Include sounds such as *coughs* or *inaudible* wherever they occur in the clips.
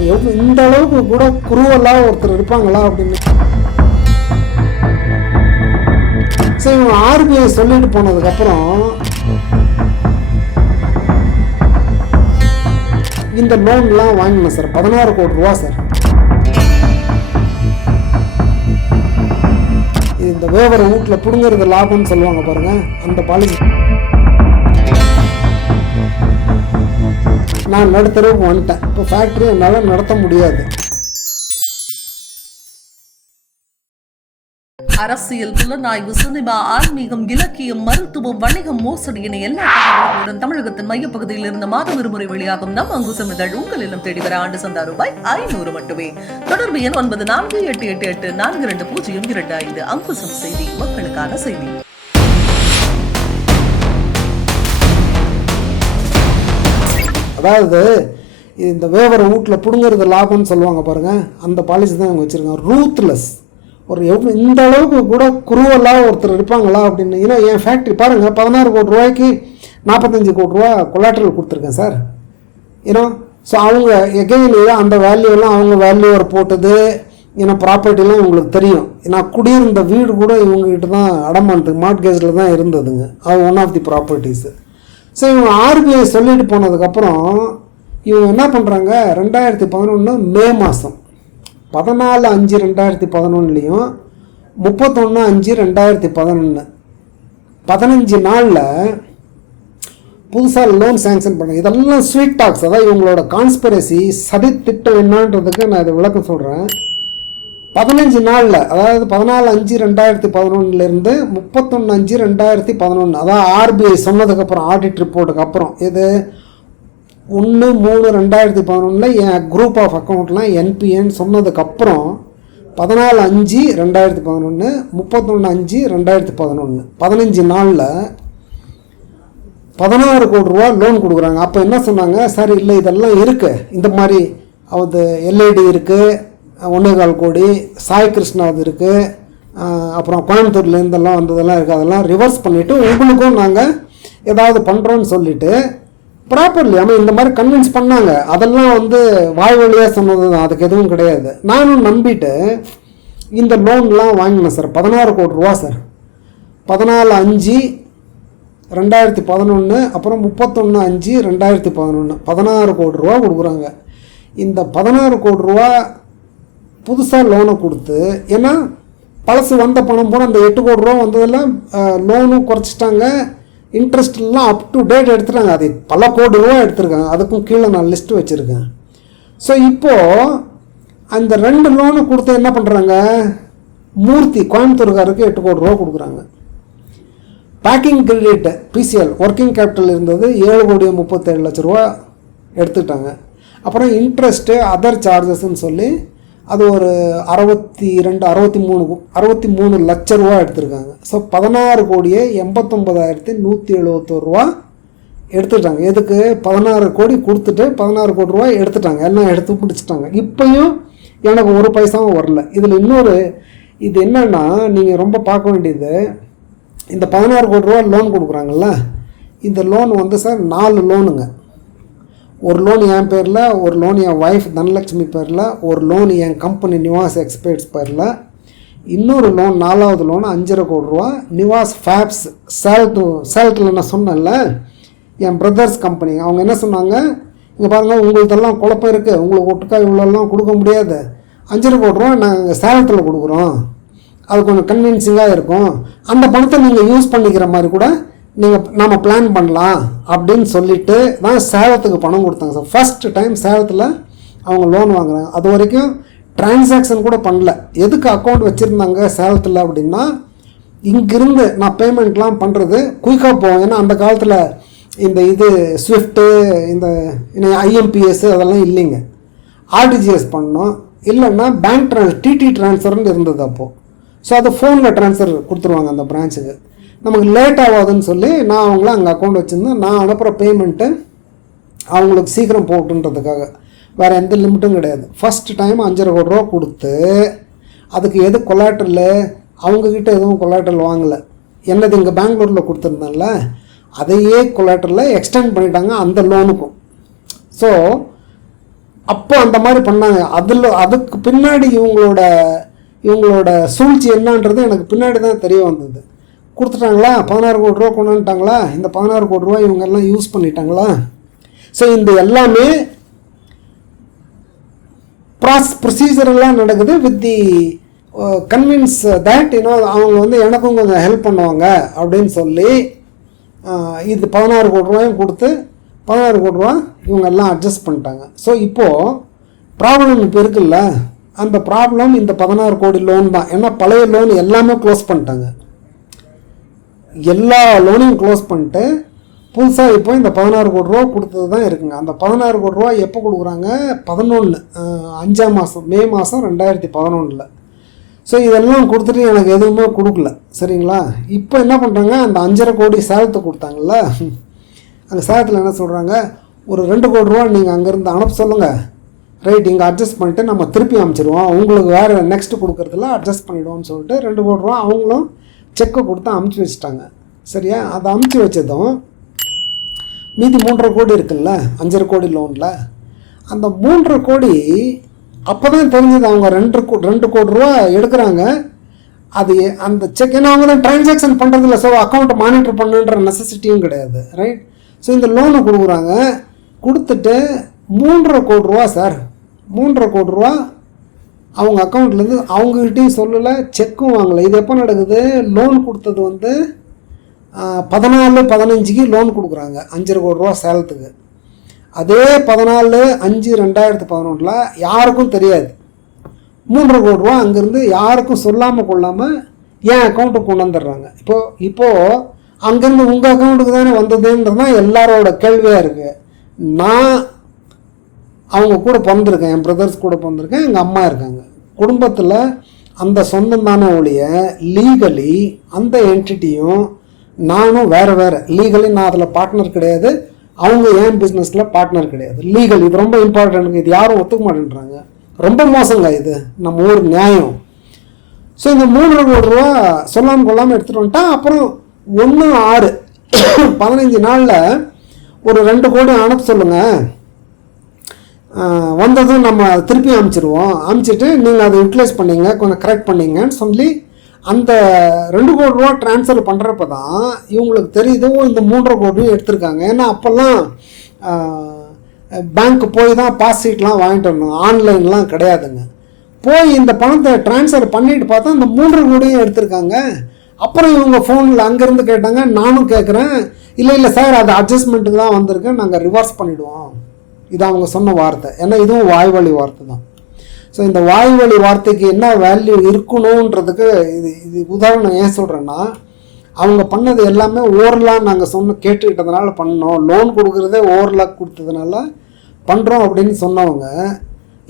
ஒரு எவ்வளோ இந்த அளவுக்கு கூட குருவெல்லாம் ஒருத்தர் இருப்பாங்களா அப்படின்னு. சரி இவங்க ஆர்பிஐ சொல்லிட்டு போனதுக்கப்புறம் இந்த லோன்லாம் வாங்கினேன் சார். பதினாறு கோடி ரூபா சார். இந்த வேவரை வீட்டில் பிடுங்கிறது லாபம்னு சொல்லுவாங்க பாருங்க அந்த பாலிசி நான் நடுத்தரவுக்கு வந்துட்டேன். இப்போ ஃபேக்ட்ரி என்னால் நடத்த முடியாது. அரசியல் புலனாய்வு சினிமா ஆன்மீகம் இலக்கியம் மருத்துவம் வணிகம் மோசடி என எல்லா தகவல்களுடன் தமிழகத்தின் மையப்பகுதியில் இருந்து மாதம் இருமுறை வெளியாகும் நம் அங்குசம் இதழ் உங்களிடம் தேடி வர ஆண்டு சந்தா ரூபாய் ஐநூறு மட்டுமே. தொடர்பு எண் ஒன்பது நான்கு எட்டு எட்டு எட்டு நான்கு இரண்டு பூஜ்ஜியம் இரண்டு ஐந்து. அங்குசம் செய்தி மக்களுக்கான செய்தி. அதாவது இந்த வேவரை வீட்டில் பிடுங்கிறது லாபம்னு சொல்லுவாங்க பாருங்கள் அந்த பாலிசி தான் இவங்க வச்சுருக்காங்க. ரூத்லெஸ் ஒரு எவ்வளோ இந்த அளவுக்கு கூட குருவெல்லாம் ஒருத்தர் இருப்பாங்களா அப்படின்னு ஏன்னா என் ஃபேக்ட்ரி பாருங்கள் பதினாறு கோடி ரூபாய்க்கு நாற்பத்தஞ்சு கோடி ரூபா கொலாட்ரல் கொடுத்துருக்கேன் சார். ஏன்னா ஸோ அவங்க எகைன் அந்த வேல்யூலாம் அவங்க வேல்யூவர் போட்டது ஏன்னா ப்ராப்பர்ட்டிலாம் இவங்களுக்கு தெரியும். நான் குடியிருந்த வீடு கூட இவங்ககிட்ட தான் அடமானத்துக்கு மார்ட்கேஜில் தான் இருந்ததுங்க. அது one of the properties so இவங்க ஆர்பிஐ சொல்லிட்டு போனதுக்கப்புறம் இவங்க என்ன பண்ணுறாங்க ரெண்டாயிரத்தி பதினொன்று மே மாதம் பதினாலு அஞ்சு ரெண்டாயிரத்தி பதினொன்றுலேயும் முப்பத்தொன்று அஞ்சு ரெண்டாயிரத்தி பதினொன்று பதினஞ்சு நாளில் புதுசாக லோன் சேங்ஷன் பண்ண இதெல்லாம் ஸ்வீட் டாக்ஸ் அதான் இவங்களோட கான்ஸ்பிரசி சதித்திட்டம் என்னன்றதுக்கு நான் இதை விளக்கம் சொல்கிறேன் பதினஞ்சு நாளில் அதாவது பதினாலு அஞ்சு ரெண்டாயிரத்தி பதினொன்னுலேருந்து முப்பத்தொன்று அஞ்சு ரெண்டாயிரத்தி பதினொன்று அதாவது ஆர்பிஐ சொன்னதுக்கப்புறம் ஆடிட் ரிப்போர்ட்டுக்கு அப்புறம் இது ஒன்று மூணு ரெண்டாயிரத்தி பதினொன்றில் என் குரூப் ஆஃப் அக்கௌண்ட்லாம் என்பிஎன் சொன்னதுக்கப்புறம் பதினாலு அஞ்சு ரெண்டாயிரத்தி பதினொன்று முப்பத்தொன்று அஞ்சு ரெண்டாயிரத்தி பதினொன்று பதினஞ்சு நாளில் பதினாறு கோடி ரூபா லோன் கொடுக்குறாங்க. அப்போ என்ன சொன்னாங்க? சார் இல்லை இதெல்லாம் இருக்குது இந்த மாதிரி அது எல்ஐடி இருக்குது ஒன்றே கால் கோடி சாய் கிருஷ்ணாவது இருக்குது அப்புறம் கோயம்புத்தூர்லேருந்தெல்லாம் வந்ததெல்லாம் இருக்குது அதெல்லாம் ரிவர்ஸ் பண்ணிவிட்டு உங்களுக்கும் நாங்கள் ஏதாவது பண்ணுறோன்னு சொல்லிவிட்டு ப்ராப்பர்லி ஆமாம் இந்த மாதிரி கன்வின்ஸ் பண்ணாங்க. அதெல்லாம் வந்து வாய் வழியாக சொன்னது தான். அதுக்கு எதுவும் கிடையாது. நானும் நம்பிட்டு இந்த லோன்லாம் வாங்கினேன் சார். பதினாறு கோடி ரூபா சார். பதினாலு அஞ்சு ரெண்டாயிரத்தி பதினொன்று அப்புறம் முப்பத்தொன்று அஞ்சு ரெண்டாயிரத்தி பதினொன்று பதினாறு கோடி ரூபா கொடுக்குறாங்க. இந்த பதினாறு கோடி ரூபா புதுசாக லோனை கொடுத்து ஏன்னா பழசு வந்த பணம் போன அந்த எட்டு கோடி ரூபா வந்ததெல்லாம் லோனும் குறைச்சிட்டாங்க. இன்ட்ரெஸ்ட்லாம் அப் டு டேட் எடுத்துட்டாங்க. அது பல கோடி ரூபா எடுத்திருக்காங்க. அதுக்கும் கீழே நான் லிஸ்ட்டு வச்சுருக்கேன். ஸோ இப்போது அந்த ரெண்டு லோனு கொடுத்து என்ன பண்ணுறாங்க மூர்த்தி கோயம்புத்தூர்காருக்கு எட்டு கோடி ரூபா கொடுக்குறாங்க. Packing credit PCL working capital இருந்தது ஏழு கோடி முப்பத்தேழு லட்ச ரூபா எடுத்துக்கிட்டாங்க அப்புறம் இன்ட்ரெஸ்ட்டு அதர் சார்ஜஸ்ன்னு சொல்லி அது ஒரு அறுபத்தி ரெண்டு அறுபத்தி மூணு அறுபத்தி மூணு லட்ச ரூபா எடுத்திருக்காங்க. ஸோ பதினாறு கோடியே எண்பத்தொம்பதாயிரத்தி நூற்றி எழுபத்தோரு ரூபா எடுத்துட்டாங்க. எதுக்கு? பதினாறு கோடி கொடுத்துட்டு பதினாறு கோடி ரூபா எடுத்துட்டாங்க. எல்லாம் எடுத்து பிடிச்சிட்டாங்க இப்பையும் எனக்கு ஒரு பைசாவும் வரல. இதில் இன்னொரு இது என்னென்னா நீங்கள் ரொம்ப பார்க்க வேண்டியது இந்த பதினாறு கோடி ரூபா லோன் கொடுக்குறாங்கல்ல இந்த லோன் வந்து சார் நாலு லோனுங்க ஒரு லோன் என் பேரில் ஒரு லோன் என் ஒய்ஃப் தனலட்சுமி பேரில் ஒரு லோன் என் கம்பெனி நிவாஸ் எக்ஸ்பர்ட்ஸ் பேரில். இன்னொரு லோன் நாலாவது லோன் அஞ்சரை கோடி ரூபா. நிவாஸ் ஃபேப்ஸ் சேல்ட்டு சேல்ட்டில் நான் சொன்னேன்ல என் பிரதர்ஸ் கம்பெனி அவங்க என்ன சொன்னாங்க? இங்கே பாருங்கள் உங்களுக்கெல்லாம் குழப்பம் இருக்குது உங்களுக்கு ஒட்டுக்கா இவ்வளோலாம் கொடுக்க முடியாது. அஞ்சரை கோடி ரூபா நாங்கள் சேலத்தில் கொடுக்குறோம். அது கொஞ்சம் கன்வின்சிங்காக இருக்கும். அந்த பணத்தை நீங்கள் யூஸ் பண்ணிக்கிற மாதிரி கூட நீங்கள் நாம் பிளான் பண்ணலாம் அப்படின்னு சொல்லிட்டு தான் சேலத்துக்கு பணம் கொடுத்தாங்க சார். ஃபஸ்ட்டு டைம் சேலத்தில் அவங்க லோன் வாங்குறாங்க. அது வரைக்கும் டிரான்சாக்ஷன் கூட பண்ணல. எதுக்கு அக்கௌண்ட் வச்சுருந்தாங்க சேலத்தில் அப்படின்னா இங்கிருந்து நான் பேமெண்ட்லாம் பண்ணுறது குயிக்காக போவோம் ஏன்னா அந்த காலத்தில் இந்த இது ஸ்விஃப்ட்டு இந்த ஐஎம்பிஎஸ் அதெல்லாம் இல்லைங்க. ஆர்டிஜிஎஸ் பண்ணோம். இல்லைன்னா பேங்க் ட்ரான்ஸ் டிடி ட்ரான்ஸ்ஃபர்னு இருந்தது அப்போது ஸோ அது ஃபோனில் ட்ரான்ஸ்ஃபர் கொடுத்துருவாங்க அந்த பிரான்ச்சுக்கு நமக்கு லேட் ஆகாதுன்னு சொல்லி நான் அவங்கள அங்கே அக்கௌண்ட் வச்சுருந்தேன். நான் அனுப்புகிற பேமெண்ட்டு அவங்களுக்கு சீக்கிரம் போட்டுன்றதுக்காக. வேறு எந்த லிமிட்டும் கிடையாது. ஃபஸ்ட் டைம் அஞ்சரை கோடி ரூபா கொடுத்து அதுக்கு எது கொலாட்டரில் அவங்கக்கிட்ட எதுவும் கொலாட்டரல் வாங்கலை. என்னது இங்கே பெங்களூரில் கொடுத்துருந்தேன்ல? அதையே கொலாட்டரில் எக்ஸ்டெண்ட் பண்ணிட்டாங்க அந்த லோனுக்கும் ஸோ அப்போ அந்த மாதிரி பண்ணாங்க. அதில் அதுக்கு பின்னாடி இவங்களோட இவங்களோட சூழ்ச்சி என்னன்றது எனக்கு பின்னாடி தான் தெரிய வந்தது. கொடுத்துட்டாங்களா? பதினாறு கோடி ரூபா கொண்டு இந்த பதினாறு கோடி ரூபா இவங்க எல்லாம் யூஸ் பண்ணிட்டாங்களா? ஸோ இந்த எல்லாமே ப்ராஸ் ப்ரொசீஜரெல்லாம் நடக்குது வித் தி கன்வின்ஸ் தட் இன்னும் அவங்க வந்து எனக்கும் கொஞ்சம் ஹெல்ப் பண்ணுவாங்க அப்படின்னு சொல்லி uh, இது பதினாறு கோடி ரூபாயும் கொடுத்து பதினாறு கோடி ரூபா இவங்க எல்லாம் அட்ஜஸ்ட் பண்ணிட்டாங்க. ஸோ இப்போது ப்ராப்ளம் இப்போ இருக்குல்ல? அந்த ப்ராப்ளம் இந்த பதினாறு கோடி லோன் தான். ஏன்னா பழைய லோன் எல்லாமே க்ளோஸ் பண்ணிட்டாங்க. எல்லா லோனையும் க்ளோஸ் பண்ணிட்டு புதுசாக இப்போ இந்த பதினாறு கோடி ரூபா கொடுத்தது தான் இருக்குங்க. அந்த பதினாறு கோடி ரூபா எப்போ கொடுக்குறாங்க? பதினொன்று அஞ்சாம் மாதம் மே மாதம் ரெண்டாயிரத்தி பதினொன்றில் ஸோ இதெல்லாம் கொடுத்துட்டு எனக்கு எதுவுமே கொடுக்கல. சரிங்களா? இப்போ என்ன பண்ணுறாங்க அந்த அஞ்சரை கோடி சேலத்தை கொடுத்தாங்கல்ல? அந்த சேலத்தில் என்ன சொல்கிறாங்க ஒரு ரெண்டு கோடி ரூபா நீங்கள் அங்கேருந்து அனுப்ப சொல்லுங்கள் ரைட் இங்கே அட்ஜஸ்ட் பண்ணிட்டு நம்ம திருப்பி அமைச்சிடுவோம் உங்களுக்கு வேறு நெக்ஸ்ட்டு கொடுக்குறதுல அட்ஜஸ்ட் பண்ணிவிடுவோம்னு சொல்லிட்டு ரெண்டு கோடி ரூபா அவங்களும் செக்கை கொடுத்து அமுச்சு வச்சுட்டாங்க. சரியா? அதை அமுச்சு வச்சதும் மீதி மூன்றரை கோடி இருக்குல்ல அஞ்சரை கோடி லோனில் அந்த மூன்றரை கோடி அப்போ தான் தெரிஞ்சது அவங்க ரெண்டு கோ ரெண்டு கோடி ரூபா எடுக்கிறாங்க. அது அந்த செக் ஏன்னா அவங்க தான் டிரான்சாக்ஷன் பண்ணுறதில்ல ஸோ அக்கௌண்ட்டை மானிட்டர் பண்ணுன்ற நெசசிட்டியும் கிடையாது ரைட் ஸோ இந்த லோனை கொடுக்குறாங்க. கொடுத்துட்டு மூன்றரை கோடி ரூபா சார் மூன்றரை கோடி ரூபா அவங்க அக்கௌண்ட்லேருந்து அவங்ககிட்டயும் சொல்லலை செக்கும் வாங்கலை. இது எப்போ நடக்குது? லோன் கொடுத்தது வந்து பதினாலு பதினஞ்சுக்கு லோன் கொடுக்குறாங்க. அஞ்சரை கோடி ரூபா சேலத்துக்கு. அதே பதினாலு அஞ்சு ரெண்டாயிரத்து பதினொன்றில் யாருக்கும் தெரியாது. மூன்றரை கோடி ரூபா அங்கேருந்து யாருக்கும் சொல்லாமல் கொள்ளாமல் என் அக்கௌண்ட்டுக்கு கொண்டு வந்துடுறாங்க. இப்போது இப்போது அங்கேருந்து உங்கள் அக்கௌண்ட்டுக்கு தானே வந்ததுன்றது தான் எல்லாரோட கேள்வியாக இருக்குது நான் அவங்க கூட பிறந்திருக்கேன் என் பிரதர்ஸ் கூட பிறந்திருக்கேன் எங்கள் அம்மா இருக்காங்க. குடும்பத்தில் அந்த சொந்தம் தானே ஒழிய லீகலி அந்த என்டிட்டியும் நானும் வேறு வேறு. லீகலி நான் அதில் பார்ட்னர் கிடையாது அவங்க ஏன் பிஸ்னஸில் பார்ட்னர் கிடையாது. லீகல் இது ரொம்ப இம்பார்ட்டன்ட் இது யாரும் ஒத்துக்க மாட்டேன்றாங்க. ரொம்ப மோசங்க இது. நம்ம ஊர் நியாயம். ஸோ இந்த மூணு கோடி ரூபா சொல்லாமல் கொள்ளாமல் எடுத்துகிட்டு வந்துட்டா அப்புறம் ஒன்று ஆறு *coughs* பதினஞ்சு நாளில் ஒரு ரெண்டு கோடி அனுப்ப சொல்லுங்கள் வந்ததும் நம்ம திருப்பி அனுப்பிச்சிடுவோம் அனுப்பிச்சிட்டு நீங்கள் அதை யூட்டிலைஸ் பண்ணிங்க கொஞ்சம் கரெக்ட் பண்ணீங்கன்னு சொல்லி அந்த ரெண்டு கோடி ரூபா ட்ரான்ஸ்ஃபர் பண்ணுறப்ப தான் இவங்களுக்கு தெரியுது இந்த மூன்றரை கோடியும் எடுத்திருக்காங்க. ஏன்னா அப்போல்லாம் பேங்க்கு போய் தான் பாஸ் சீட்லாம் வாங்கிட்டு வரணும். ஆன்லைன்லாம் கிடையாதுங்க. போய் இந்த பணத்தை ட்ரான்ஸ்ஃபர் பண்ணிட்டு பார்த்தா இந்த மூன்று கோடியும் எடுத்திருக்காங்க. அப்புறம் இவங்க ஃபோனில் அங்கேருந்து கேட்டாங்க நானும் கேட்குறேன் இல்லை இல்லை சார் அது அட்ஜஸ்ட்மெண்ட்டுக்கு தான் வந்திருக்கு. நாங்கள் ரிவர்ஸ் பண்ணிவிடுவோம் இது அவங்க சொன்ன வார்த்தை. ஏன்னா இதுவும் வாய்வழி வார்த்தை தான். ஸோ இந்த வாய்வழி வார்த்தைக்கு என்ன வேல்யூ இருக்கணுன்றதுக்கு இது இது உதாரணம் ஏன் சொல்கிறேன்னா அவங்க பண்ணது எல்லாமே ஓரலாக நாங்கள் சொன்ன கேட்டுக்கிட்டதுனால பண்ணோம். லோன் கொடுக்குறதே ஓரலாக கொடுத்ததுனால பண்ணுறோம் அப்படின்னு சொன்னவங்க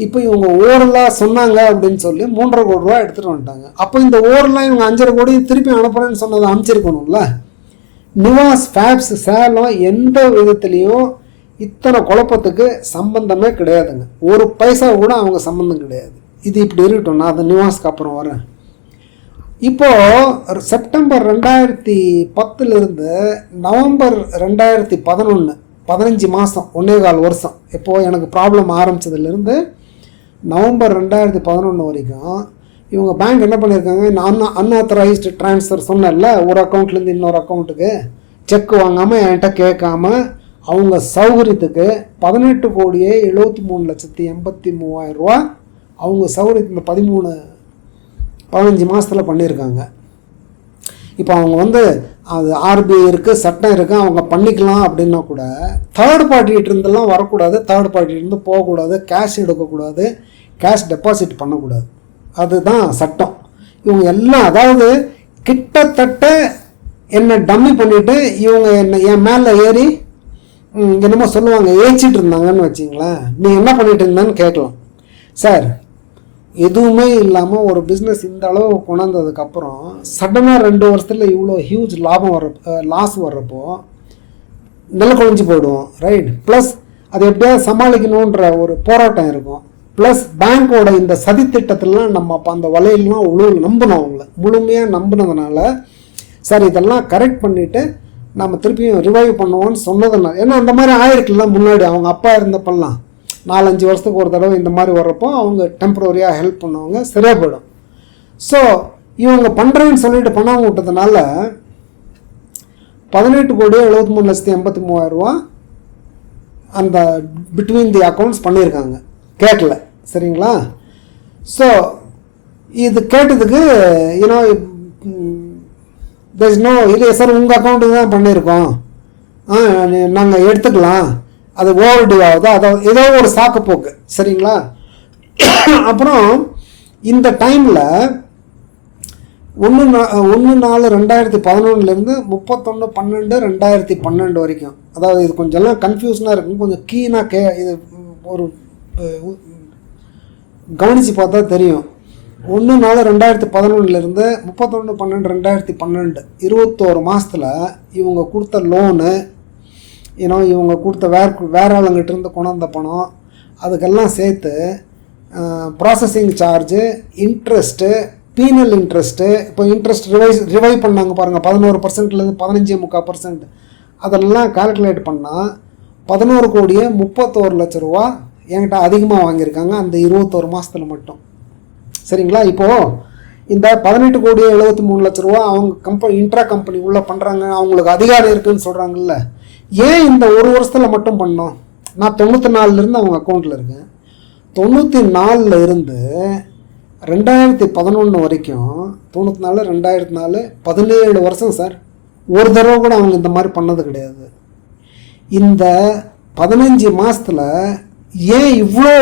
இப்போ இவங்க ஓரலாக சொன்னாங்க அப்படின்னு சொல்லி மூன்றரை கோடி ரூபா எடுத்துகிட்டு வந்துட்டாங்க. அப்போ இந்த ஓரலாக இவங்க அஞ்சரை கோடி திருப்பி அனுப்புகிறேன்னு சொன்னதை அமைச்சிருக்கணும்ல நிவாஸ் ஃபேப்ஸ் சேலம் எந்த விதத்துலேயும் இத்தனை குழப்பத்துக்கு சம்பந்தமே கிடையாதுங்க. ஒரு பைசா கூட அவங்க சம்பந்தம் கிடையாது. இது இப்படி இருக்கட்டும் நான் அந்த நியூஸ்க்கு அப்புறம் வரேன் இப்போது செப்டம்பர் ரெண்டாயிரத்தி பத்துலேருந்து நவம்பர் ரெண்டாயிரத்தி பதினொன்று பதினஞ்சு மாதம் ஒன்னே கால் வருஷம். இப்போது எனக்கு ப்ராப்ளம் ஆரம்பித்ததுலேருந்து நவம்பர் ரெண்டாயிரத்தி பதினொன்று வரைக்கும் இவங்க பேங்க் என்ன பண்ணியிருக்காங்க? நான் அன்ஆத்தரைஸ்டு ட்ரான்ஸ்ஃபர் சொன்னேன்ல ஒரு அக்கௌண்ட்லேருந்து இன்னொரு அக்கௌண்ட்டுக்கு செக் வாங்காமல் என்கிட்ட கேட்காம அவங்க சௌகரியத்துக்கு பதினெட்டு கோடியே எழுபத்தி மூணு லட்சத்தி எண்பத்தி மூவாயிரம் ரூபா அவங்க சௌகரியத்து இந்த பதிமூணு பதினஞ்சு மாதத்தில் பண்ணியிருக்காங்க. இப்போ அவங்க வந்து அது ஆர்பிஐ இருக்குது சட்டம் இருக்குது அவங்க பண்ணிக்கலாம் அப்படின்னா கூட தேர்ட் பார்ட்டிகிட்ட இருந்தெல்லாம் வரக்கூடாது. தேர்ட் பார்ட்டிகிட்டேருந்து போகக்கூடாது. கேஷ் எடுக்கக்கூடாது. கேஷ் டெபாசிட் பண்ணக்கூடாது. அதுதான் சட்டம். இவங்க எல்லாம் அதாவது கிட்டத்தட்ட என்னை டம்மி பண்ணிவிட்டு இவங்க என்னை என் மேலே ஏறி என்னமோ சொல்லுவாங்க ஏச்சிட்டு இருந்தாங்கன்னு வச்சிங்களேன். நீ என்ன பண்ணிட்டு இருந்தேன்னு கேட்கலாம். சார் எதுவுமே இல்லாமல் ஒரு பிஸ்னஸ் இந்த அளவு கொண்டாந்ததுக்கப்புறம் சடனாக ரெண்டு வருஷத்தில் இவ்வளோ ஹியூஜ் லாபம் வர லாஸ் வர்றப்போ நில குழஞ்சி போயிடுவோம் ரைட் ப்ளஸ் அது எப்படியாவது சமாளிக்கணுன்ற ஒரு போராட்டம் இருக்கும். ப்ளஸ் பேங்க்கோட இந்த சதித்திட்டத்திலாம் நம்ம அப்போ அந்த வலையிலாம் உழு நம்பணும் அவங்கள. முழுமையாக நம்பினதுனால சார் இதெல்லாம் கரெக்ட் பண்ணிவிட்டு நம்ம திருப்பியும் ரிவைவ் பண்ணுவோம்னு சொன்னதுனால ஏன்னா அந்த மாதிரி ஆயிருக்குல்ல முன்னாடி அவங்க அப்பா இருந்தப்பெல்லாம். நாலஞ்சு வருஷத்துக்கு ஒரு தடவை இந்த மாதிரி வர்றப்போ அவங்க டெம்பரரியாக ஹெல்ப் பண்ணுவாங்க சரியாக போயிடும். ஸோ இவங்க பண்ணுறேன்னு சொல்லிட்டு பண்ணாமல் விட்டதுனால பதினெட்டு கோடி எழுபத்தி மூணு லட்சத்தி எண்பத்தி மூவாயிரரூவா அந்த பிட்வீன் தி அக்கௌண்ட்ஸ் பண்ணியிருக்காங்க. கேட்கல. சரிங்களா? ஸோ இது கேட்டதுக்கு யூனோ தஸ் நோ இல்லையே சார் உங்கள் அக்கௌண்ட்டுக்கு தான் பண்ணியிருக்கோம். ஆ நாங்கள் எடுத்துக்கலாம். அது ஓவர் டியூ ஆகுதோ அதை ஏதோ ஒரு சாக்கு போக்கு சரிங்களா? அப்புறம் இந்த டைமில் ஒன்று நா ஒன்று நாலு ரெண்டாயிரத்தி பதினொன்றுலேருந்து முப்பத்தொன்று பன்னெண்டு ரெண்டாயிரத்தி பன்னெண்டு வரைக்கும். அதாவது இது கொஞ்சம் எல்லாம் கன்ஃபியூஷனாக இருக்கும் கொஞ்சம் கீனாக கே இது ஒரு கவனித்து பார்த்தா தெரியும். ஒன்று நாலு ரெண்டாயிரத்தி பதினொன்றுலேருந்து முப்பத்தொன்று பன்னெண்டு ரெண்டாயிரத்தி பன்னெண்டு இருபத்தோரு மாதத்தில் இவங்க கொடுத்த லோனு ஏன்னா இவங்க கொடுத்த வேற வேற ஆளுங்கிட்ட இருந்து கொண்டு வந்த பணம் அதுக்கெல்லாம் சேர்த்து processing charge interest penal interest இப்போ இன்ட்ரெஸ்ட் ரிவைஸ் ரிவைவ் பண்ணாங்க பாருங்கள் பதினோரு பர்சன்ட்லேருந்து பதினஞ்சே முக்கால் பர்சன்ட் அதெல்லாம் கால்குலேட் பண்ணால் பதினோரு கோடியே முப்பத்தோரு லட்ச ரூபா என்கிட்ட அதிகமாக வாங்கியிருக்காங்க அந்த இருபத்தோரு மாதத்துல மட்டும். சரிங்களா? இப்போது இந்த பதினெட்டு கோடி எழுபத்தி மூணு லட்ச ரூபா அவங்க கம்பெனி இன்ட்ரா கம்பெனி உள்ளே பண்ணுறாங்க அவங்களுக்கு அதிகாரம் இருக்குன்னு சொல்கிறாங்கல்ல ஏன் இந்த ஒரு வருஷத்தில் மட்டும் பண்ணோம்? நான் தொண்ணூற்றி நாலுலேருந்து அவங்க அக்கௌண்ட்டில் இருக்கேன். தொண்ணூற்றி நாலில் இருந்து ரெண்டாயிரத்தி பதினொன்று வரைக்கும் தொண்ணூற்றி நாலு ரெண்டாயிரத்தி நாலு பதினேழு வருஷம் சார். ஒரு தடவை கூட அவங்க இந்த மாதிரி பண்ணது கிடையாது. இந்த பதினஞ்சு மாதத்தில் ஏன் இவ்வளோ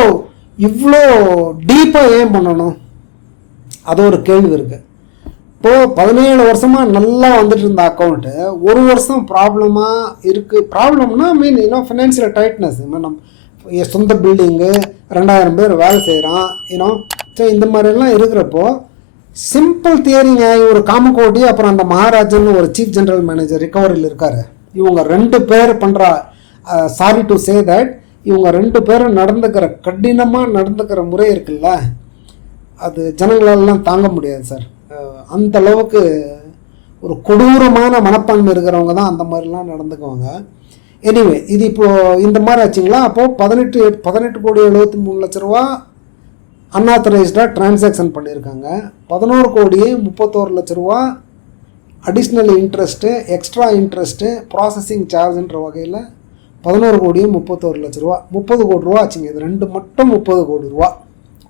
இவ்வளோ டீப்பாக ஏன் பண்ணணும்? அது ஒரு கேள்வி இருக்குது இப்போது பதினேழு வருஷமாக நல்லா வந்துட்டு இருந்த அக்கௌண்ட்டு ஒரு வருஷம் ப்ராப்ளமாக இருக்குது ப்ராப்ளம்னா மீன் இன்னும் ஃபினான்ஷியல் டைட்னஸ் நம்ம என் சொந்த பில்டிங்கு ரெண்டாயிரம் பேர் வேலை செய்கிறான் ஏன்னா ஸோ இந்த மாதிரிலாம் இருக்கிறப்போ சிம்பிள் தியரிங்க ஒரு காமக்கோட்டி அப்புறம் அந்த மகாராஜன் ஒரு சீஃப் ஜெனரல் மேனேஜர் ரிகவரியில் இருக்கார். இவங்க ரெண்டு பேர் பண்ணுற சாரி டு சே தட் இவங்க ரெண்டு பேரும் நடந்துக்கிற கடினமாக நடந்துக்கிற முறை இருக்குல்ல? அது ஜனங்களாலெல்லாம் தாங்க முடியாது சார். அந்த அளவுக்கு ஒரு கொடூரமான மனப்பான்மை இருக்கிறவங்க தான் அந்த மாதிரிலாம் நடந்துக்குவாங்க. எனிவே இது இப்போது இந்த மாதிரி ஆச்சுங்களா? அப்போது பதினெட்டு பதினெட்டு கோடி எழுபத்தி மூணு லட்ச ரூபா அன்ஆத்தரைஸ்டாக டிரான்சாக்ஷன் பண்ணியிருக்காங்க. பதினோரு கோடி முப்பத்தோரு லட்ச ரூபா additional interest extra interest processing சார்ஜுன்ற வகையில் பதினோரு கோடியும் முப்பத்தோரு லட்ச ரூபா முப்பது கோடி ரூபா ஆச்சுங்க. இது ரெண்டு மட்டும் முப்பது கோடி ரூபா.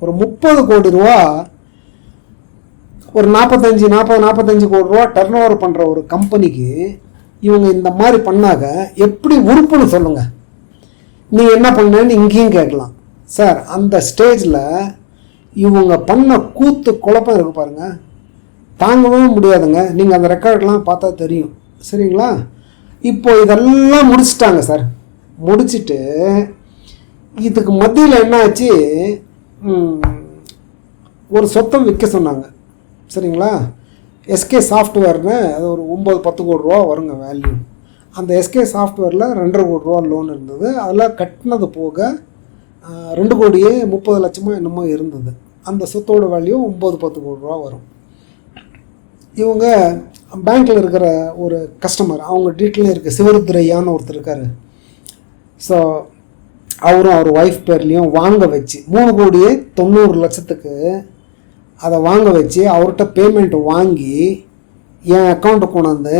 ஒரு முப்பது கோடி ரூபா ஒரு நாற்பத்தஞ்சு நாற்பது நாற்பத்தஞ்சு கோடி ரூபா டர்ன் ஓவர் பண்ணுற ஒரு கம்பெனிக்கு இவங்க இந்த மாதிரி பண்ணாக்க எப்படி உறுப்புன்னு சொல்லுங்கள் நீங்கள் என்ன பண்ணேன்னு இங்கேயும் கேட்கலாம். சார் அந்த ஸ்டேஜில் இவங்க பண்ண கூத்து குழப்பம் இருக்கு பாருங்கள் தாங்கவே முடியாதுங்க. நீங்கள் அந்த ரெக்கார்ட்லாம் பார்த்தா தெரியும். சரிங்களா? இப்போ இதெல்லாம் முடிச்சிட்டாங்க சார் முடிச்சுட்டு இதுக்கு மத்தியில் என்ன ஆச்சு? ஒரு சொத்தம் விற்க சொன்னாங்க. சரிங்களா? எஸ்கே சாஃப்ட்வேர்னு அது ஒரு ஒம்பது பத்து கோடி ரூபா வருங்க வேல்யூ அந்த எஸ்கே சாஃப்ட்வேரில் ரெண்டரை கோடி ரூபா லோன் இருந்தது. அதில் கட்டினது போக ரெண்டு கோடியே முப்பது லட்சமோ என்னமோ இருந்தது. அந்த சொத்தோட வேல்யூ ஒம்பது பத்து கோடி ரூபா வரும். இவங்க பேங்க்கில் இருக்கிற ஒரு கஸ்டமர் அவங்க டீட்டெயிலும் இருக்குது சிவருத்ரையான்னு ஒருத்தர் இருக்கார். ஸோ அவரும் அவர் ஒய்ஃப் பேர்லேயும் வாங்க வச்சு மூணு கோடியே தொண்ணூறு லட்சத்துக்கு அதை வாங்க வச்சு அவர்கிட்ட பேமெண்ட் வாங்கி என் அக்கௌண்ட்டு கொண்டாந்து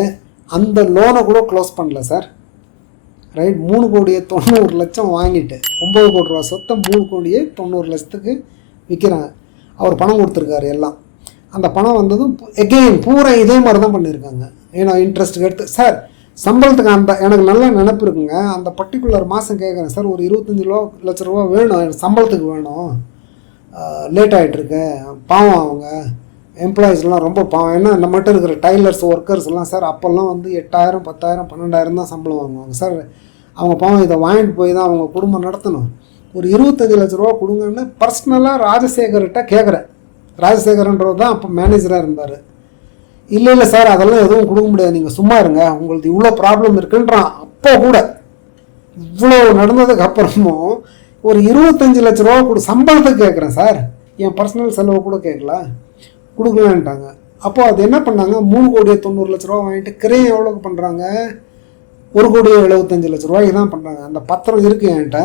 அந்த லோனை கூட க்ளோஸ் பண்ணல சார் ரைட் மூணு கோடியே தொண்ணூறு லட்சம் வாங்கிட்டு ஒம்பது கோடி ரூபா சொத்தை மூணு கோடியே தொண்ணூறு லட்சத்துக்கு விற்கிறாங்க அவர் பணம் கொடுத்துருக்காரு எல்லாம். அந்த பணம் வந்ததும் எகெயின் பூரா இதே மாதிரி தான் பண்ணியிருக்காங்க. ஏன்னா இன்ட்ரெஸ்ட் எடுத்து சார் சம்பளத்துக்கு அந்த எனக்கு நல்ல நினப்பு இருக்குங்க. அந்த பர்டிகுலர் மாதம் கேட்குறேன் சார் ஒரு இருபத்தஞ்சி ரூபா லட்ச ரூபா வேணும். எனக்கு சம்பளத்துக்கு வேணும். லேட் ஆகிட்டுருக்கு பாவம் அவங்க. எம்ப்ளாயீஸ்லாம் ரொம்ப பாவம். ஏன்னா நம்மகிட்ட இருக்கிற டைலர்ஸ் ஒர்க்கர்ஸ் எல்லாம் சார் அப்போல்லாம் வந்து எட்டாயிரம் பத்தாயிரம் பன்னெண்டாயிரம் தான் சம்பளம் வாங்குவாங்க. சார் அவங்க பாவம் இதை வாங்கிட்டு போய் தான் அவங்க குடும்பம் நடத்தணும். ஒரு இருபத்தஞ்சி லட்ச ரூபா கொடுங்கன்னு பர்சனலாக ராஜசேகர்கிட்ட கேட்குறேன். ராஜசேகரன்றவர் தான் அப்போ மேனேஜராக இருந்தார். இல்லை இல்லை சார் அதெல்லாம் எதுவும் கொடுக்க முடியாது. நீங்கள் சும்மா இருங்க. உங்களுக்கு இவ்வளோ ப்ராப்ளம் இருக்குன்றான். அப்போ கூட இவ்வளோ நடந்ததுக்கு அப்புறமும் ஒரு இருபத்தஞ்சி லட்ச ரூபா கொடு சம்பளத்துக்கு கேட்குறேன் சார். என் பர்சனல் செலவு கூட கேட்கல. கொடுக்கலான்ட்டாங்க. அப்போது அது என்ன பண்ணாங்க? மூணு கோடியே தொண்ணூறு லட்ச ரூபா வாங்கிட்டு கிரையம் எவ்வளோக்கு பண்ணுறாங்க ஒரு கோடியே எழுபத்தஞ்சு லட்ச ரூபாய்க்கு தான் பண்ணுறாங்க அந்த பத்திரம் இருக்குது என்கிட்ட.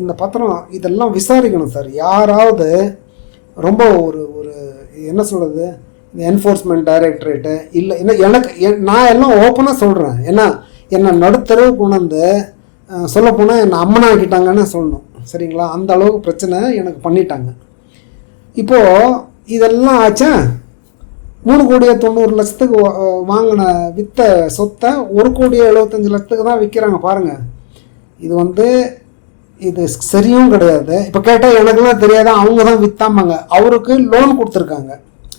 இந்த பத்திரம் இதெல்லாம் விசாரிக்கணும் சார். யாராவது ரொம்ப ஒரு ஒரு என்ன சொல்கிறது என்ஃபோர்ஸ்மெண்ட் டைரக்டரேட்டு இல்லை என்ன எனக்கு என்- நான் எல்லாம் ஓப்பனாக சொல்கிறேன் ஏன்னா என்னை நடுத்தரவு கொண்டாந்து சொல்லப்போனால் என்னை அம்மனாக்கிட்டாங்கன்னு சொல்லணும். சரிங்களா? அந்த அளவுக்கு பிரச்சனை எனக்கு பண்ணிட்டாங்க. இப்போது இதெல்லாம் ஆச்சா? மூணு கோடியே தொண்ணூறு லட்சத்துக்கு வாங்கின வித்த சொத்தை ஒரு கோடியே எழுபத்தஞ்சு லட்சத்துக்கு தான் விற்கிறாங்க பாருங்கள் இது வந்து இது சரியும் கிடையாது. இப்போ கேட்டால் எனக்குலாம் தெரியாது அவங்க தான் விற்றாமாங்க அவருக்கு லோன் கொடுத்துருக்காங்க.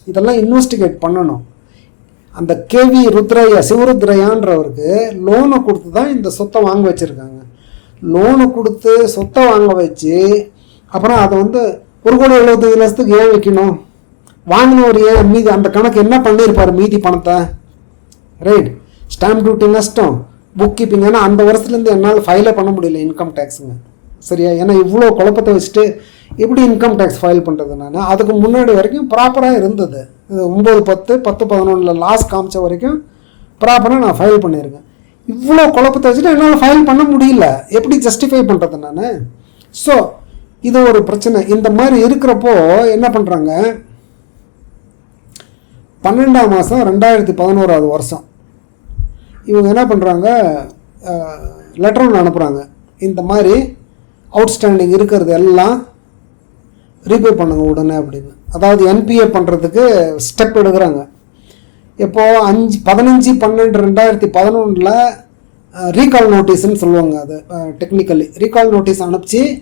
இதெல்லாம் இன்வெஸ்டிகேட் பண்ணணும். அந்த கேவி ருத்ரையா சிவருத்ரையான்றவருக்கு லோனை கொடுத்து தான் இந்த சொத்தை வாங்க வச்சுருக்காங்க. லோனை கொடுத்து சொத்தை வாங்க வச்சு அப்புறம் அதை வந்து ஒரு கோடி எழுபத்தஞ்சு லட்சத்துக்கு ஏன் வைக்கணும்? வாங்கினவர் ஏன் மீதி அந்த கணக்கு என்ன பண்ணியிருப்பார் மீதி பணத்தை? ரைட் ஸ்டாம்ப் டியூட்டி நஷ்டம். புக் கீப்பிங் ஏன்னா அந்த வருஷத்துலேருந்து என்னால் ஃபைலே பண்ண முடியல இன்கம் டேக்ஸுங்க சரியா? ஏன்னா இவ்வளோ குழப்பத்தை வச்சுட்டு எப்படி இன்கம் டேக்ஸ் ஃபைல் பண்ணுறது நான் அதுக்கு முன்னாடி வரைக்கும் ப்ராப்பராக இருந்தது. ஒம்பது பத்து பத்து பதினொன்றில் லாஸ் காமிச்ச வரைக்கும் ப்ராப்பராக நான் ஃபைல் பண்ணியிருக்கேன். இவ்வளோ குழப்பத்தை வச்சுட்டு என்னால் ஃபைல் பண்ண முடியல. எப்படி ஜஸ்டிஃபை பண்ணுறது நான்? ஸோ இது ஒரு பிரச்சனை. இந்த மாதிரி இருக்கிறப்போ என்ன பண்ணுறாங்க பன்னெண்டாம் மாதம் ரெண்டாயிரத்தி பதினோராவது வருஷம். இவங்க என்ன பண்ணுறாங்க லெட்டர் ஒன்று அனுப்புகிறாங்க இந்த மாதிரி அவுட்ஸ்டாண்டிங் இருக்கிறது எல்லாம் ரீபே பண்ணுங்க உடனே அப்படின்னு. அதாவது என்பிஏ பண்ணுறதுக்கு ஸ்டெப் எடுக்கிறாங்க. இப்போது அஞ்சு பதினஞ்சு பன்னெண்டு ரெண்டாயிரத்தி பதினொன்றில் ரீகால் நோட்டீஸ்னு சொல்லுவாங்க அது டெக்னிக்கலி ரீகால் நோட்டீஸ் அனுப்பிச்சு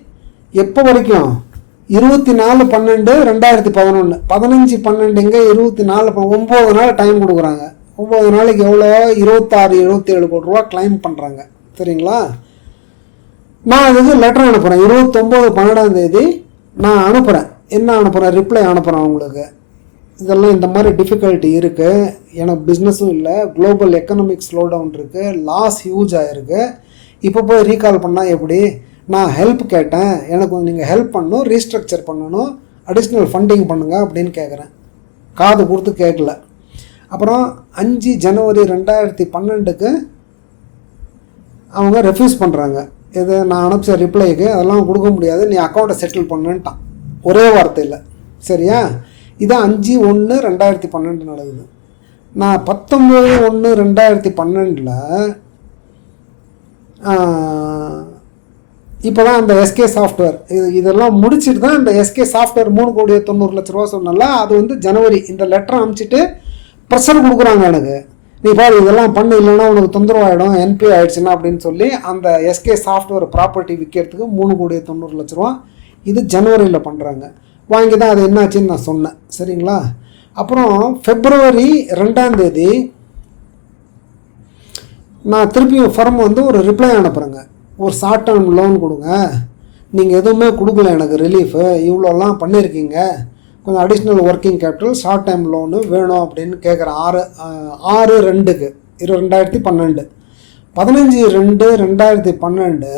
எப்போ வரைக்கும்? இருபத்தி நாலு பன்னெண்டு ரெண்டாயிரத்தி பதினொன்று பதினஞ்சு பன்னெண்டுங்க இருபத்தி நாலு ப- ஒம்பது நாள் டைம் கொடுக்குறாங்க. ஒம்பது நாளைக்கு எவ்வளோ இருபத்தாறு இருபத்தேழு கோடி ரூபா கிளைம் பண்ணுறாங்க சரிங்களா? நான் அதுக்கு லெட்டர் அனுப்புகிறேன் இருபத்தொம்போது பன்னெண்டாம் தேதி நான் அனுப்புகிறேன் என்ன அனுப்புகிறேன் ரிப்ளை அனுப்புகிறேன் உங்களுக்கு. இதெல்லாம் இந்த மாதிரி டிஃபிகல்ட்டி இருக்குது எனக்கு பிஸ்னஸும் இல்லை. குளோபல் எக்கனாமிக் ஸ்லோ டவுன் இருக்குது லாஸ் ஹியூஜ் ஆகிருக்கு இப்போ போய் ரீகால் பண்ணால் எப்படி? நான் ஹெல்ப் கேட்டேன். எனக்கு நீங்கள் ஹெல்ப் பண்ணணும் ரீஸ்ட்ரக்சர் பண்ணணும் அடிஷ்னல் ஃபண்டிங் பண்ணுங்கள் அப்படின்னு கேட்குறேன் காது கொடுத்து கேட்கல அப்புறம் அஞ்சு ஜனவரி ரெண்டாயிரத்தி பன்னெண்டுக்கு அவங்க ரெஃப்யூஸ் பண்ணுறாங்க இது நான் அனுப்பிச்ச ரிப்ளைக்கு அதெல்லாம் கொடுக்க முடியாது. நீ அக்கௌண்ட்டை செட்டில் பண்ணுன்ட்டான். ஒரே வார்த்தையில். சரியா? இது அஞ்சு ஒன்று ரெண்டாயிரத்தி பன்னெண்டு நடக்குது. நான் பத்தொம்பது ஒன்று ரெண்டாயிரத்தி பன்னெண்டில் இப்போ தான் அந்த எஸ்கே சாஃப்ட்வேர் இது இதெல்லாம் முடிச்சிட்டு தான் இந்த எஸ்கே சாஃப்ட்வேர் மூணு கோடி தொண்ணூறு லட்ச ரூபா சொன்னால அது வந்து ஜனவரி இந்த லெட்டர் அனுப்பிச்சிட்டு ப்ரெஷர் கொடுக்குறாங்க எனக்கு. நீ பாரு இதெல்லாம் பண்ணு இல்லைன்னா உனக்கு தொந்தரவாயிடும் என்பி ஆயிடுச்சுன்னா அப்படின்னு சொல்லி அந்த எஸ்கே சாஃப்ட்வேர் ப்ராப்பர்ட்டி விற்கிறதுக்கு மூணு கோடி தொண்ணூறு லட்ச ரூபா இது ஜனவரியில் பண்ணுறாங்க வாங்கி தான் அது என்னாச்சுன்னு நான் சொன்னேன். சரிங்களா? அப்புறம் ஃபெப்ரவரி ரெண்டாம் தேதி நான் திருப்பியும் ஃபர்ம் வந்து ஒரு ரிப்ளை அனுப்புகிறேங்க ஒரு ஷார்ட் டேர்ம் லோன் கொடுங்க. நீங்கள் எதுவுமே கொடுக்கல எனக்கு ரிலீஃபு இவ்வளோலாம் பண்ணியிருக்கீங்க. கொஞ்சம் additional working capital short time loan வேணும் அப்படின்னு கேட்குறேன் ஆறு ஆறு ரெண்டுக்கு. இரு ரெண்டாயிரத்தி பன்னெண்டு. பதினஞ்சு ரெண்டு ரெண்டாயிரத்தி பன்னெண்டு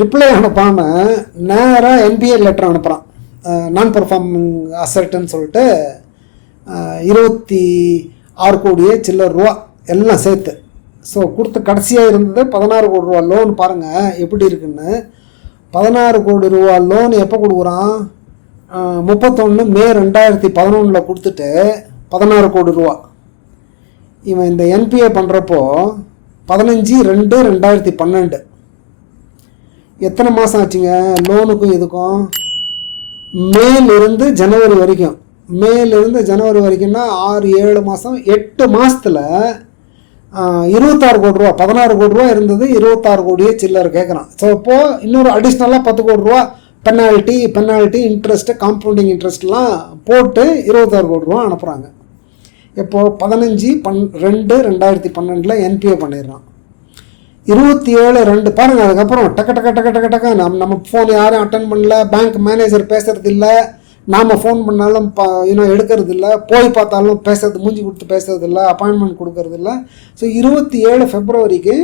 ரிப்ளை அனுப்பாமல் நேராக என்பிஏ லெட்டர் அனுப்புகிறான் நான் பர்ஃபார்மிங் அசர்ட்டுன்னு சொல்லிட்டு இருபத்தி ஆறு கோடியே சில்லர் ரூபா எல்லாம் சேர்த்து. ஸோ கொடுத்த கடைசியாக இருந்தது பதினாறு கோடி ரூபா லோன் பாருங்கள் எப்படி இருக்குன்னு. பதினாறு கோடி ரூபா லோன் எப்போ கொடுக்குறான்? முப்பத்தொன்று மே ரெண்டாயிரத்தி பதினொன்றில் கொடுத்துட்டு பதினாறு கோடி ரூபா. இவன் இந்த என்பிஏ பண்ணுறப்போ பதினஞ்சு ரெண்டு ரெண்டாயிரத்தி பன்னெண்டு. எத்தனை மாதம் ஆச்சுங்க? லோனுக்கும் இதுக்கும். மேலிருந்து ஜனவரி வரைக்கும். மேலிருந்து ஜனவரி வரைக்கும்னா ஆறு ஏழு மாதம் எட்டு மாதத்தில் இருபத்தாறு கோடி ரூபா பதினாறு கோடி ரூபா இருந்தது இருபத்தாறு கோடியே சில்லர் கேட்குறான் ஸோ இப்போது இன்னொரு அடிஷ்னலாக பத்து கோடி ரூபா பெனால்ட்டி பெனால்ட்டி இன்ட்ரெஸ்ட்டு காம்பவுண்டிங் இன்ட்ரெஸ்ட்லாம் போட்டு இருபத்தாறு கோடி ரூபா அனுப்புகிறாங்க இப்போது பதினஞ்சு பன் ரெண்டு ரெண்டாயிரத்தி பன்னெண்டில் என்பிஏ பண்ணிடுறான். இருபத்தி ஏழு ரெண்டு பாருங்க அதுக்கப்புறம் டக்க டக்க டக்க டக்க டக்க நம் நம்ம ஃபோன் யாரும் அட்டன் பண்ணல பேங்க் மேனேஜர் பேசுகிறது இல்லை நாம் ஃபோன் பண்ணாலும் ப இன்னும் எடுக்கிறது இல்லை போய் பார்த்தாலும் பேசுறது மூஞ்சி கொடுத்து பேசுறது இல்லை அப்பாயின்மெண்ட் கொடுக்கறது இல்லை. ஸோ இருபத்தி ஏழு ஃபெப்ரவரிக்கு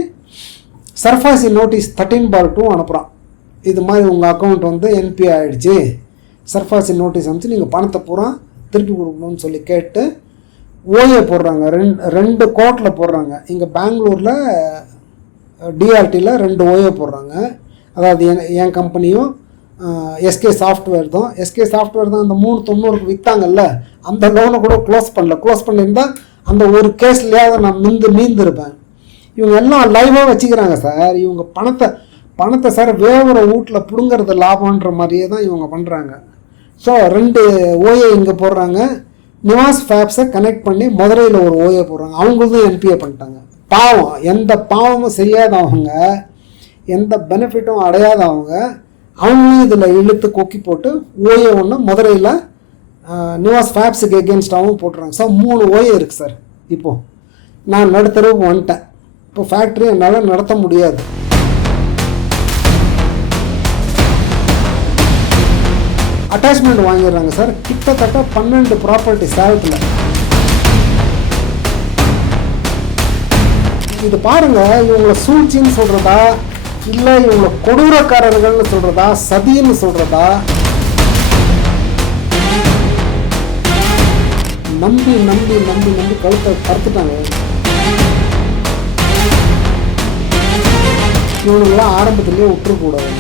SARFAESI notice thirteen bar two அனுப்புகிறான் இது மாதிரி உங்கள் அக்கௌண்ட் வந்து என்பி ஆகிடுச்சி சர்ஃபாசி நோட்டீஸ் அனுப்பிச்சு நீங்கள் பணத்தை பூரா திருப்பி கொடுக்கணும்னு சொல்லி கேட்டு ஓஏ போடுறாங்க. ரெண்டு ரெண்டு கோர்ட்டில் போடுறாங்க. இங்கே பெங்களூரில் டிஆர்டியில் ரெண்டு ஓஏ போடுறாங்க. அதாவது என் என் கம்பெனியும் எஸ்கே சாஃப்ட்வேர் தான். எஸ்கே சாஃப்ட்வேர் தான் அந்த மூணு தொண்ணூறுக்கு விற்றாங்கல்ல அந்த லோனை கூட க்ளோஸ் பண்ணல. க்ளோஸ் பண்ணியிருந்தால் அந்த ஒரு கேஸ்லையாவது நான் மிந்து மீந்திருப்பேன். இவங்க எல்லாம் லைவாக வச்சுக்கிறாங்க சார். இவங்க பணத்தை பணத்தை சார் வேவுற வீட்டில் பிடுங்கிறது லாபம்ன்ற மாதிரியே தான் இவங்க பண்ணுறாங்க ஸோ ரெண்டு ஓஏ இங்கே போடுறாங்க. நிவாஸ் ஃபேப்ஸை கனெக்ட் பண்ணி மதுரையில் ஒரு ஓஏ போடுறாங்க. அவங்களும் என்பிஏ பண்ணிட்டாங்க. பாவம் எந்த பாவமும் செய்யாதவங்க எந்த பெனிஃபிட்டும் அடையாதவங்க அவங்களும் இதில் இழுத்து கொக்கி போட்டு ஓஏ ஒன்று மதுரையில் நிவாஸ் ஃபேப்ஸுக்கு எகென்ஸ்டாகவும் போட்டுறாங்க. சார் மூணு ஓஏ இருக்குது சார் இப்போது நான் நடுத்தரவுக்கு வந்துட்டேன். இப்போ ஃபேக்ட்ரி என்னால் நடத்த முடியாது. அட்டாச்மெண்ட் வாங்கிடுறாங்க சார். கிட்டத்தட்ட பன்னெண்டு ப்ராப்பர்ட்டி சேலத்தில் இது பாருங்கள் இவங்கள சூழ்ச்சின்னு சொல்கிறதா இல்லை இவங்கள கொடூரக்காரர்கள்னு சொல்கிறதா சதின்னு சொல்கிறதா நம்பி நம்பி நம்பி நம்பி கழுத்தை கறுத்துட்டாங்க இவனுங்களாம் ஆரம்பத்திலேயே விட்டுறக்கூடாது.